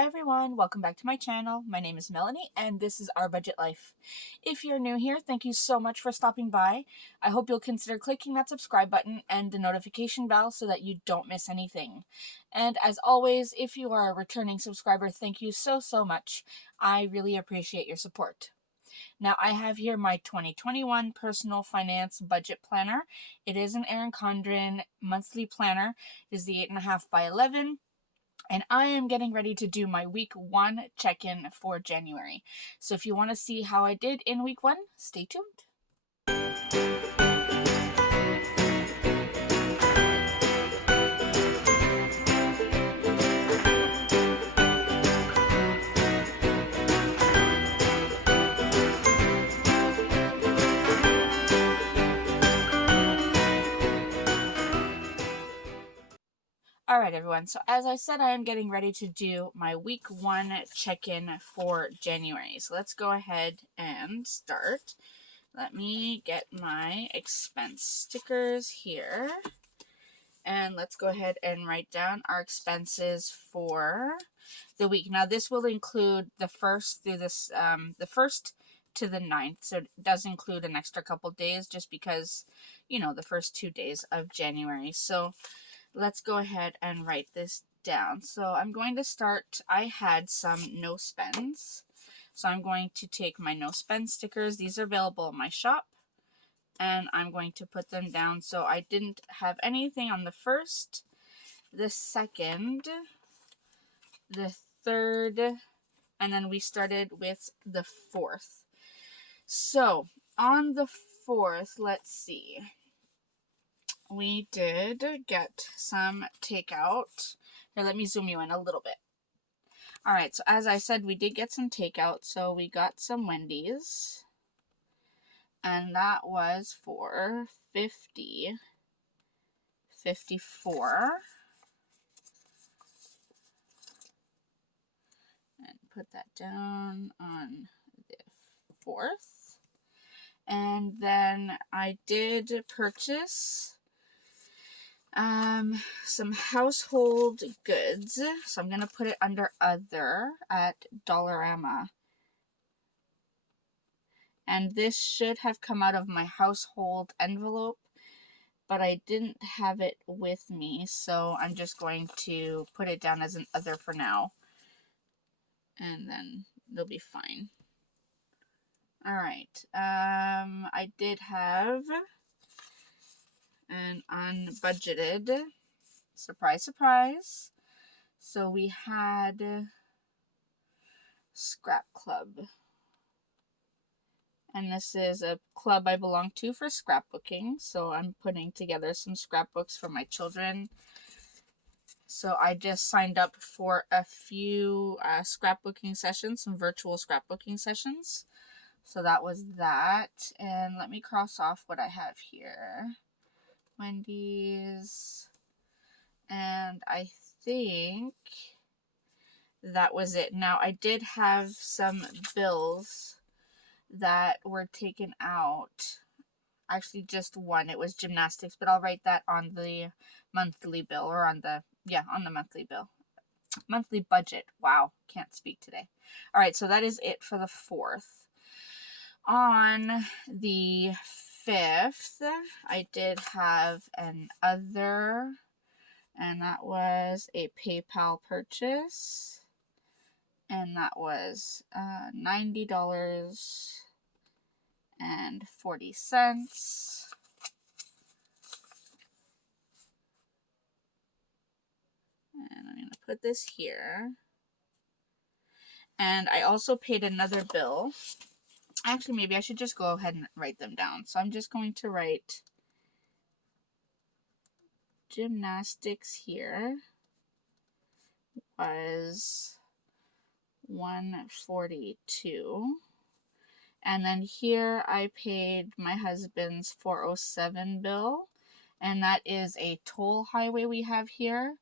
Hi everyone, welcome back to my channel. My name is Melanie and this is Our Budget Life. If you're new here, thank you so much for stopping by. I hope you'll consider clicking that subscribe button and the notification bell so that you don't miss anything. And as always, if you are a returning subscriber, thank you so much. I really appreciate your support. Now I have here my 2021 Personal Finance Budget Planner. It is an Erin Condren Monthly Planner. It is the 8.5 by 11. And I am getting ready to do my week 1 check-in for January. So if you want to see how I did in week 1, stay tuned. Alright everyone, so as I said, I am getting ready to do my week 1 check-in for January. So let's go ahead and start. Let me get my expense stickers here. And let's go ahead and write down our expenses for the week. Now this will include the 1st through this, the 1st to the 9th. So it does include an extra couple days just because, you know, the first 2 days of January. So let's go ahead and write this down. So I'm going to start, I had some no spends. So I'm going to take my no spend stickers. These are available in my shop. And I'm going to put them down. So I didn't have anything on the 1st, the 2nd, the 3rd, and then we started with the 4th. So on the 4th, let's see. We did get some takeout. Here, let me zoom you in a little bit. Alright, so as I said, we did get some takeout. So we got some Wendy's. And that was for $50.54. And put that down on the 4th. And then I did purchase some household goods. So I'm going to put it under other at Dollarama. And this should have come out of my household envelope, but I didn't have it with me. So I'm just going to put it down as an other for now. And then they'll be fine. Alright. I did have an unbudgeted, surprise, surprise. So we had Scrap Club. And this is a club I belong to for scrapbooking. So I'm putting together some scrapbooks for my children. So I just signed up for a few scrapbooking sessions, some virtual scrapbooking sessions. So that was that. And let me cross off what I have here. Wendy's. And I think that was it. Now I did have some bills that were taken out. Actually just one. It was gymnastics, but I'll write that on the monthly bill, or on the, yeah, on the monthly bill. Monthly budget. Wow, can't speak today. All right, so that is it for the 4th. On the 5th, I did have an other, and that was a PayPal purchase, and that was $90.40. And I'm going to put this here. And I also paid another bill. Actually, maybe I should just go ahead and write them down. So I'm just going to write gymnastics here was $142. And then here I paid my husband's 407 bill. And that is a toll highway we have here.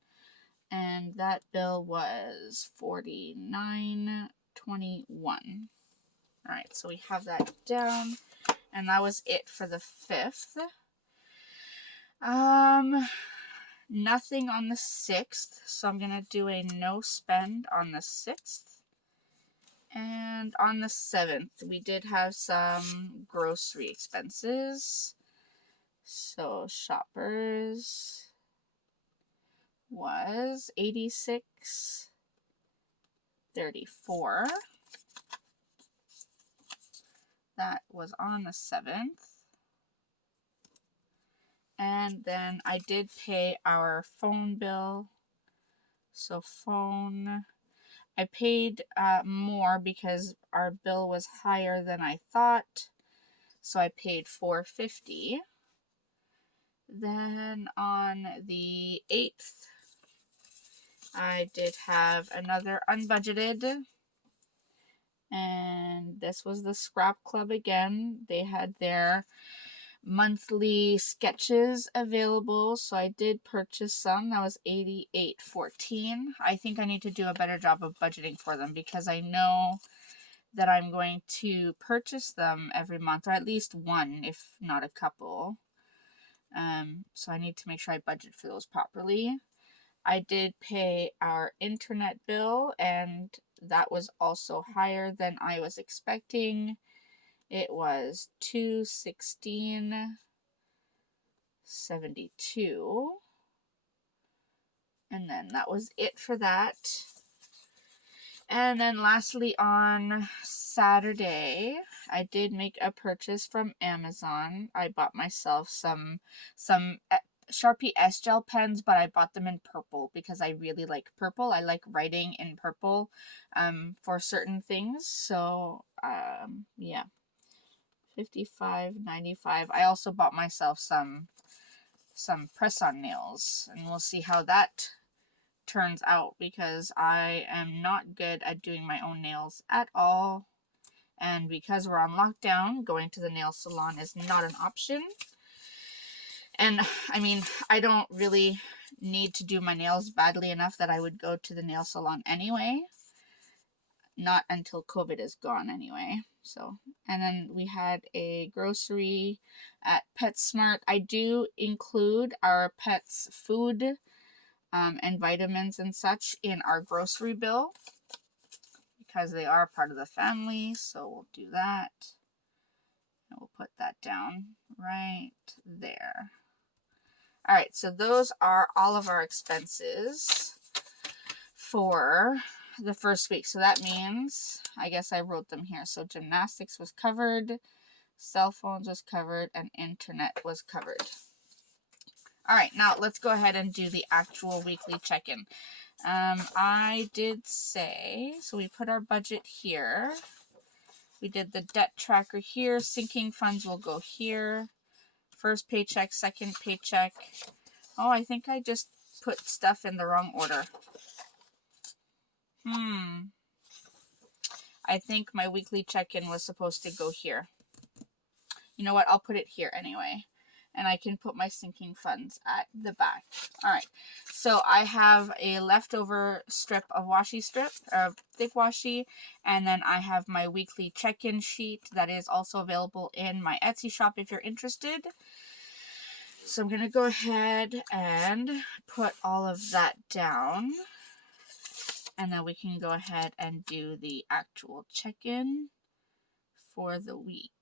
And that bill was $49.21. Alright, so we have that down. And that was it for the 5th. nothing on the 6th, so I'm going to do a no spend on the 6th. And on the 7th, we did have some grocery expenses. So shoppers was $86.34. That was on the 7th. And then I did pay our phone bill. So phone, I paid more because our bill was higher than I thought. So I paid $4.50. Then on the 8th, I did have another unbudgeted. And this was the Scrap Club again. They had their monthly sketches available, so I did purchase some. That was $88.14. I think I need to do a better job of budgeting for them because I know that I'm going to purchase them every month, or at least one, if not a couple. So I need to make sure I budget for those properly. I did pay our internet bill, and that was also higher than I was expecting. It was $216.72. And then that was it for that. And then lastly, on Saturday, I did make a purchase from Amazon. I bought myself some Sharpie S-Gel pens, but I bought them in purple because I really like purple. I like writing in purple for certain things. So, yeah. $55.95. I also bought myself some press-on nails, and we'll see how that turns out because I am not good at doing my own nails at all, and because we're on lockdown, going to the nail salon is not an option. And I mean, I don't really need to do my nails badly enough that I would go to the nail salon anyway. Not until COVID is gone anyway. So, and then we had a grocery at PetSmart. I do include our pets' food and vitamins and such in our grocery bill because they are part of the family. So we'll do that. And we'll put that down right there. All right, so those are all of our expenses for the first week. So that means, I guess I wrote them here. So gymnastics was covered, cell phones was covered, and internet was covered. All right, now let's go ahead and do the actual weekly check-in. I did say, so we put our budget here. We did the debt tracker here. Sinking funds will go here. First paycheck, second paycheck. Oh, I think I just put stuff in the wrong order. I think my weekly check-in was supposed to go here. You know what? I'll put it here anyway. And I can put my sinking funds at the back. All right. So I have a leftover strip of washi strip, thick washi. And then I have my weekly check-in sheet that is also available in my Etsy shop if you're interested. So I'm going to go ahead and put all of that down. And then we can go ahead and do the actual check-in for the week.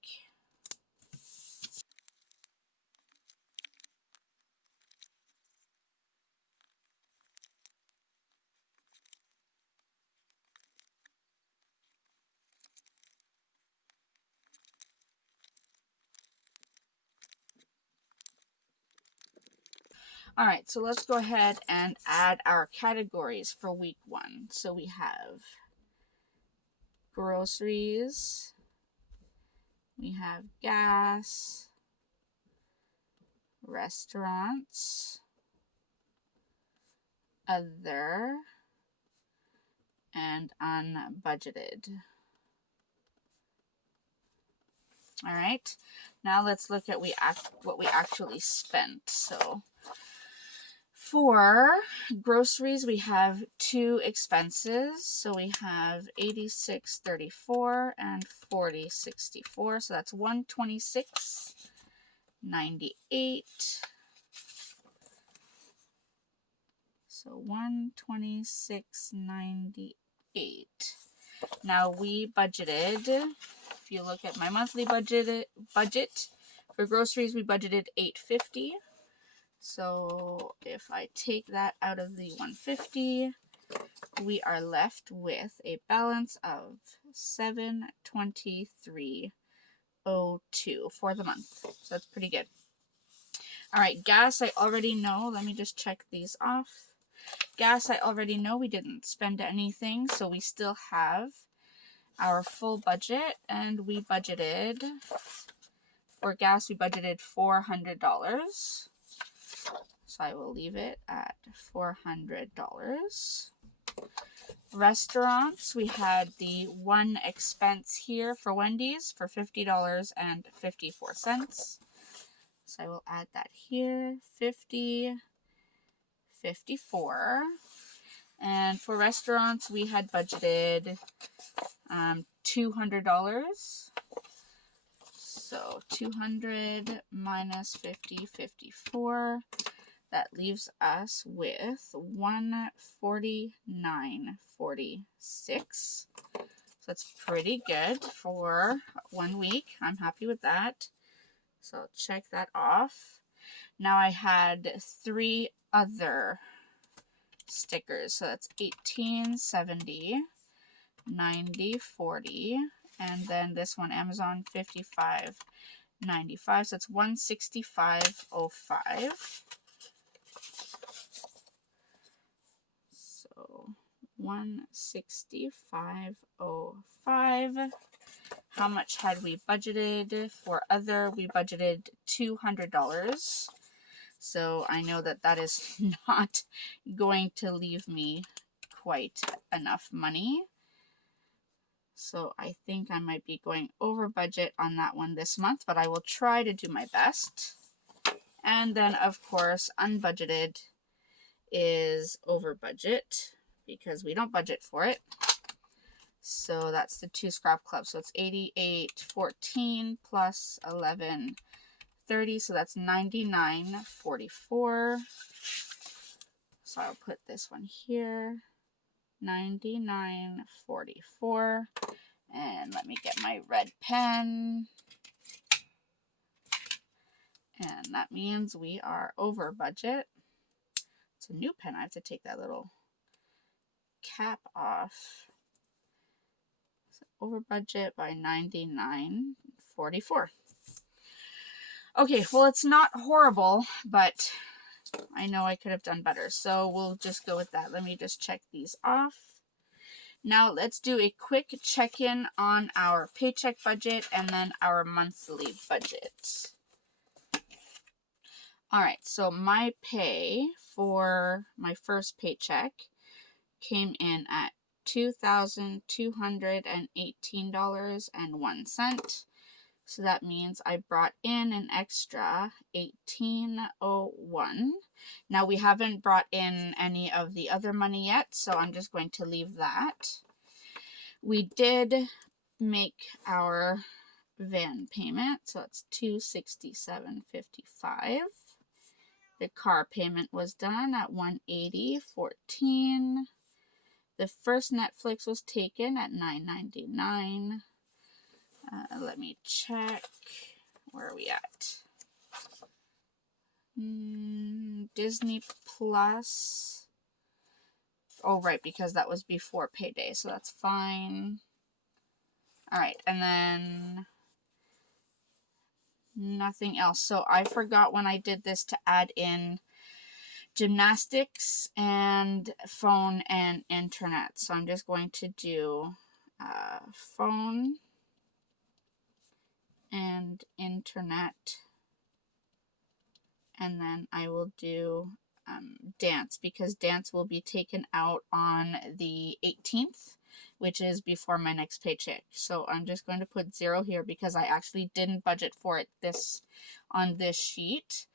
All right, so let's go ahead and add our categories for week 1. So we have groceries, we have gas, restaurants, other, and unbudgeted. All right, now let's look at what we actually spent. So for groceries, we have 2 expenses. So we have $86.34 and $40.64. So that's $126.98. So $126.98. Now we budgeted, if you look at my monthly budget for groceries, we budgeted $8.50. So if I take that out of the $150, we are left with a balance of $723.02 for the month. So that's pretty good. All right, gas I already know. Let me just check these off. Gas I already know we didn't spend anything, so we still have our full budget, and we budgeted for gas, we budgeted $400. So I will leave it at $400. Restaurants, we had the one expense here for Wendy's for $50.54. So I will add that here, 50, 54. And for restaurants, we had budgeted $200. So 200 minus 50, 54. That leaves us with $149.46. So that's pretty good for 1 week. I'm happy with that. So I'll check that off. Now I had 3 other stickers. So that's 1870, 90, 40, and then this one, Amazon 55.95. So it's 165.05. So 165.05. How much had we budgeted for other? We budgeted $200. So I know that that is not going to leave me quite enough money. So I think I might be going over budget on that one this month, but I will try to do my best. And then, of course, unbudgeted is over budget because we don't budget for it. So that's the 2 scrap clubs. So it's 88.14 plus 11.30. So that's 99.44. So I'll put this one here. 99.44. And let me get my red pen. And that means we are over budget. It's a new pen. I have to take that little cap off. So over budget by 99.44. Okay, well, it's not horrible, but I know I could have done better. So we'll just go with that. Let me just check these off. Now let's do a quick check-in on our paycheck budget and then our monthly budget. All right, so my pay for my first paycheck came in at $2,218.01. So that means I brought in an extra $18.01. Now we haven't brought in any of the other money yet, so I'm just going to leave that. We did make our van payment, so it's $267.55. The car payment was done at $180.14. The first Netflix was taken at $9.99. Let me check. Where are we at? Disney Plus. Oh, right, because that was before payday, so that's fine. All right, and then nothing else. So I forgot when I did this to add in gymnastics and phone and internet. So I'm just going to do phone and internet, and then I will do dance, because dance will be taken out on the 18th, which is before my next paycheck. So I'm just going to put 0 here because I actually didn't budget for it on this sheet.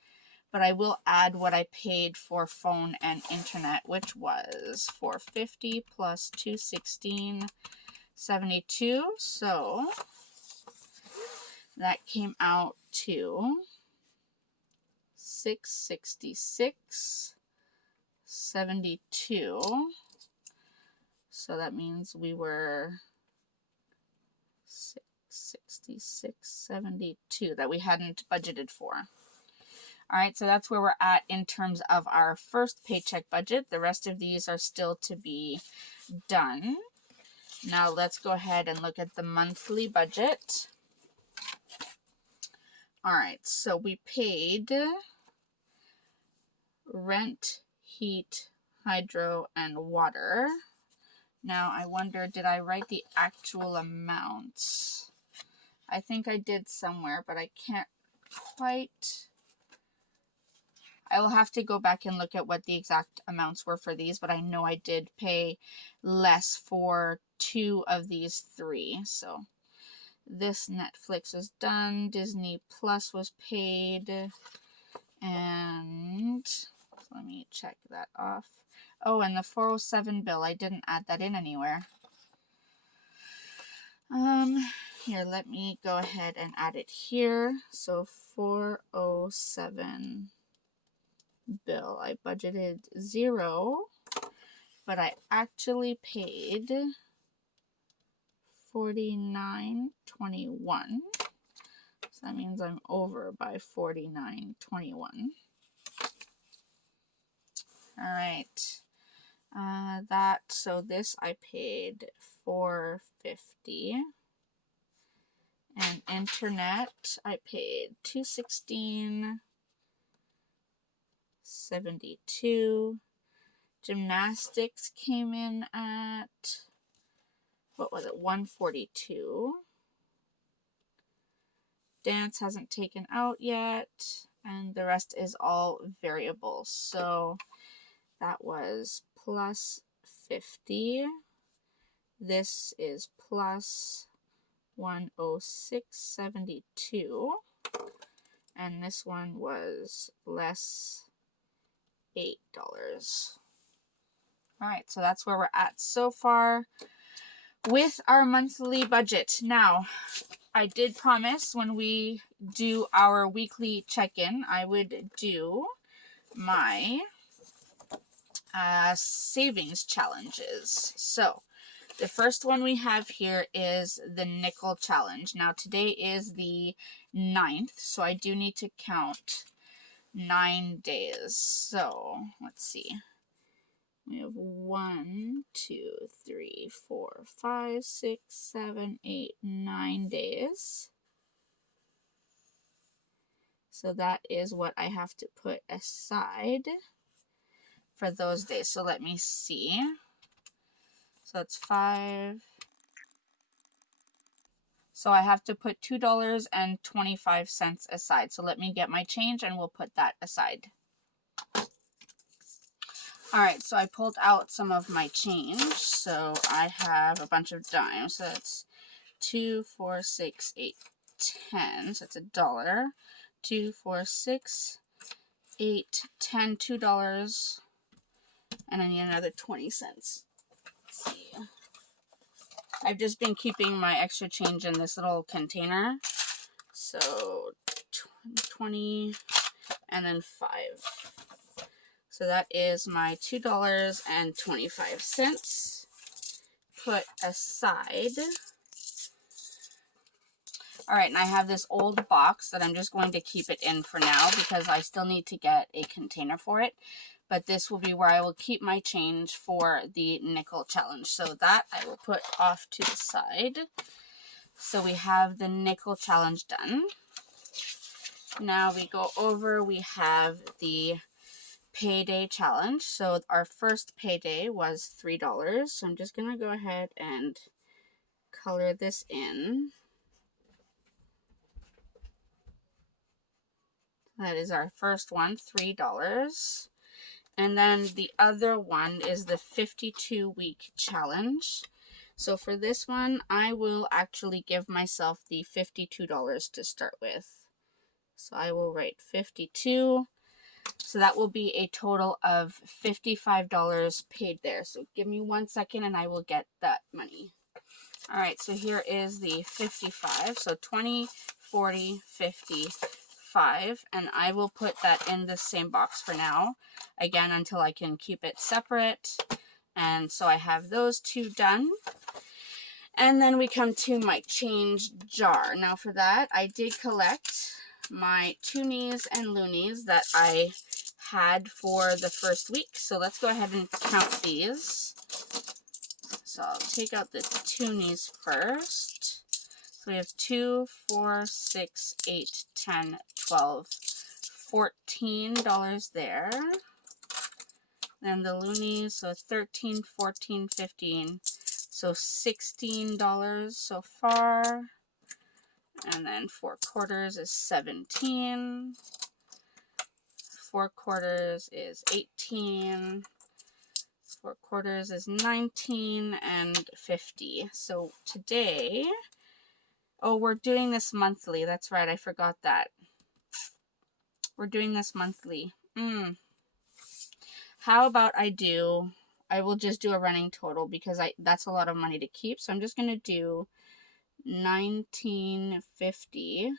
But I will add what I paid for phone and internet, which was $450 plus $216.72. So that came out to $666.72. $72. So that means we were $66.72 that we hadn't budgeted for. All right, so that's where we're at in terms of our first paycheck budget. The rest of these are still to be done. Now let's go ahead and look at the monthly budget. All right, so we paid rent, heat, hydro, and water. Now I wonder, did I write the actual amounts? I think I did somewhere, but I can't quite. I will have to go back and look at what the exact amounts were for these, but I know I did pay less for 2 of these 3. So this Netflix was done, Disney Plus was paid, and let me check that off. Oh, and the 407 bill, I didn't add that in anywhere. Here, let me go ahead and add it here. So 407 bill, I budgeted 0, but I actually paid $49.21. So that means I'm over by $49.21. All right. So this I paid $450. And internet I paid $216.72. Gymnastics came in at, what was it, $142. Dance hasn't taken out yet, and the rest is all variable. So that was plus 50. This is plus 106.72, and this one was less $8. All right, so that's where we're at so far with our monthly budget. Now, I did promise when we do our weekly check-in, I would do my savings challenges. So the first one we have here is the nickel challenge. Now today is the 9th, so I do need to count 9 days. So let's see. We have 1, 2, 3, 4, 5, 6, 7, 8, 9 days. So that is what I have to put aside for those days. So let me see. So that's 5. So I have to put $2.25 aside. So let me get my change and we'll put that aside. All right, so I pulled out some of my change. So I have a bunch of dimes. So that's 2, 4, 6, 8, 10. So it's $1. 2, 4, 6, 8, 10, $2. And I need another 20 cents. Let's see. I've just been keeping my extra change in this little container. So 20 and then 5. So that is my $2.25 put aside. All right, and I have this old box that I'm just going to keep it in for now because I still need to get a container for it. But this will be where I will keep my change for the nickel challenge. So that I will put off to the side. So we have the nickel challenge done. Now we go over, we have the payday challenge. So our first payday was $3. So I'm just going to go ahead and color this in. That is our first one, $3. And then the other one is the 52-week challenge. So for this one, I will actually give myself the $52 to start with. So I will write 52. So that will be a total of $55 paid there. So give me 1 second and I will get that money. All right, so here is the 55. So 20, 40, 50, 5, and I will put that in the same box for now, again, until I can keep it separate. And so I have those 2 done. And then we come to my change jar. Now for that, I did collect my toonies and loonies that I had for the first week. So let's go ahead and count these. So I'll take out the toonies first. So we have 2, 4, 6, 8, 10, 12, $14 there. And the loonies, so 13, 14, 15. So $16 so far. And then 4 quarters is 17. 4 quarters is 18. 4 quarters is 19 and 50. So today, oh, we're doing this monthly. That's right, I forgot that. We're doing this monthly. How about I will just do a running total, because that's a lot of money to keep. So I'm just going to do $19.50,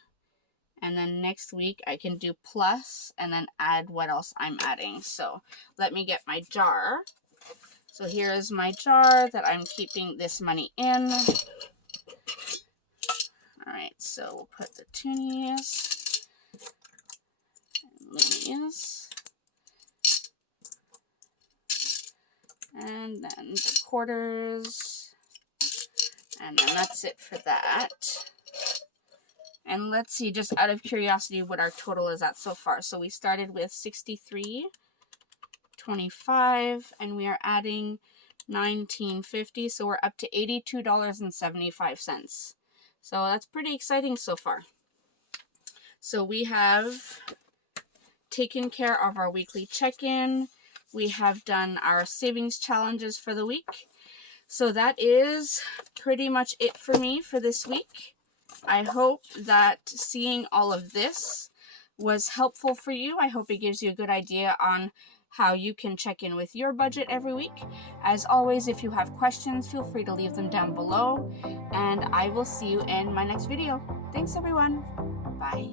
and then next week I can do plus and then add what else I'm adding. So let me get my jar. So here is my jar that I'm keeping this money in. All right, so we'll put the toonies and loonies, and then the quarters, and then that's it for that. And let's see, just out of curiosity, what our total is at so far. So we started with $63.25, and we are adding $19.50, so we're up to $82.75. So that's pretty exciting so far. So we have taken care of our weekly check-in. We have done our savings challenges for the week. So that is pretty much it for me for this week. I hope that seeing all of this was helpful for you. I hope it gives you a good idea on how you can check in with your budget every week. As always, if you have questions, feel free to leave them down below, and I will see you in my next video. Thanks, everyone. Bye.